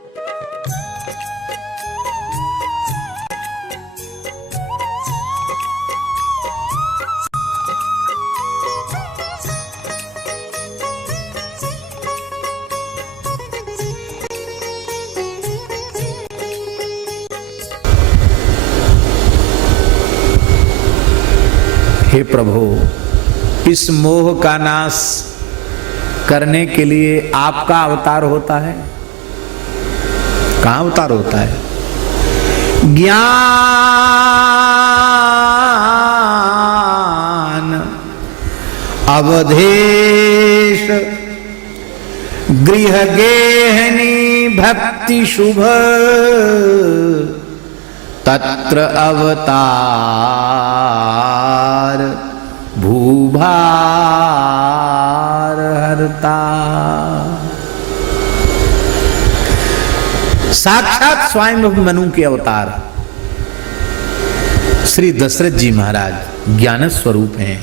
हे प्रभु, इस मोह का नाश करने के लिए आपका अवतार होता है। कहाँ अवतार होता है? ज्ञान अवधेश गृह गेहनी भक्ति शुभ तत्र अवतार भूभार हरता। साक्षात स्वयं मनु के अवतार श्री दशरथ जी महाराज ज्ञान स्वरूप हैं।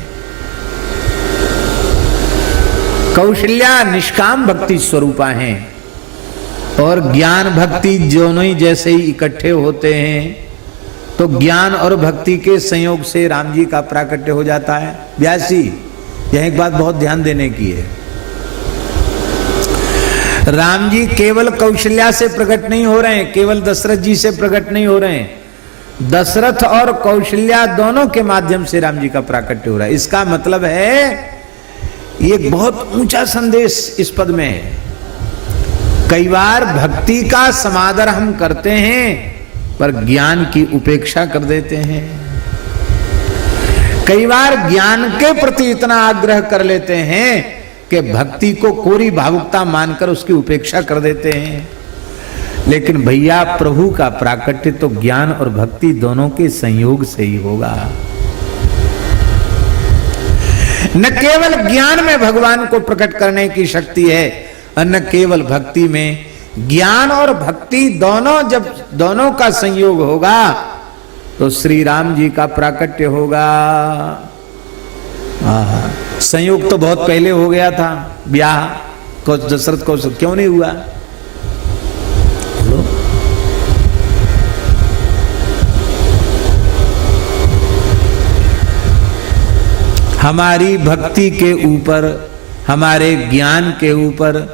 कौशल्या निष्काम भक्ति स्वरूपा हैं और ज्ञान भक्ति दोनों ही जैसे ही इकट्ठे होते हैं तो ज्ञान और भक्ति के संयोग से राम जी का प्राकट्य हो जाता है। व्यास जी, यह एक बात बहुत ध्यान देने की है। राम जी केवल कौशल्या से प्रकट नहीं हो रहे हैं, केवल दशरथ जी से प्रकट नहीं हो रहे हैं, दशरथ और कौशल्या दोनों के माध्यम से राम जी का प्राकट्य हो रहा है। इसका मतलब है ये बहुत ऊंचा संदेश इस पद में है। कई बार भक्ति का समादर हम करते हैं पर ज्ञान की उपेक्षा कर देते हैं। कई बार ज्ञान के प्रति इतना आग्रह कर लेते हैं कि भक्ति को कोरी भावुकता मानकर उसकी उपेक्षा कर देते हैं। लेकिन भैया, प्रभु का प्राकट्य तो ज्ञान और भक्ति दोनों के संयोग से ही होगा। न केवल ज्ञान में भगवान को प्रकट करने की शक्ति है और न केवल भक्ति में। ज्ञान और भक्ति दोनों, जब दोनों का संयोग होगा तो श्री राम जी का प्राकट्य होगा। संयोग तो बहुत पहले हो गया था, ब्याह को दशरथ को क्यों नहीं हुआ? हमारी भक्ति के ऊपर, हमारे ज्ञान के ऊपर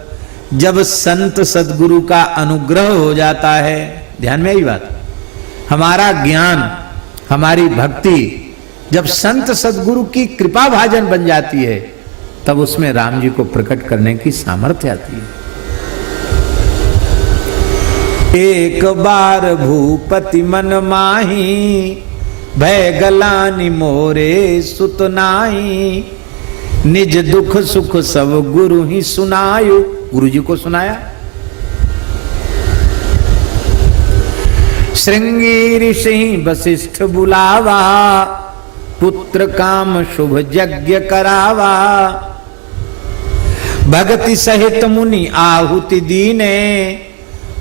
जब संत सदगुरु का अनुग्रह हो जाता है, ध्यान में आई बात, हमारा ज्ञान, हमारी भक्ति जब संत सदगुरु की कृपा भाजन बन जाती है तब उसमें राम जी को प्रकट करने की सामर्थ्य आती है। एक बार भूपति मन माही भय गलानी मोरे सुत नाही निज दुख सुख सब गुरु ही सुनायो। गुरु जी को सुनाया। श्रृंगी ऋषि वशिष्ठ बुलावा पुत्र काम शुभ यज्ञ करावा भगति सहित मुनि आहुति दीने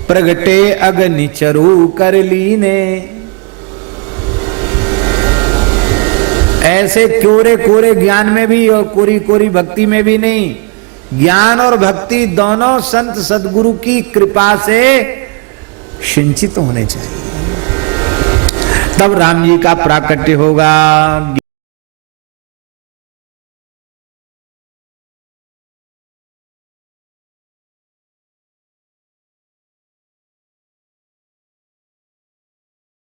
प्रगटे अग्नि चरु कर लीने। ऐसे कोरे कोरे ज्ञान में भी और कोरी कोरी भक्ति में भी नहीं, ज्ञान और भक्ति दोनों संत सदगुरु की कृपा से सिंचित होने चाहिए, तब राम जी का प्राकट्य होगा।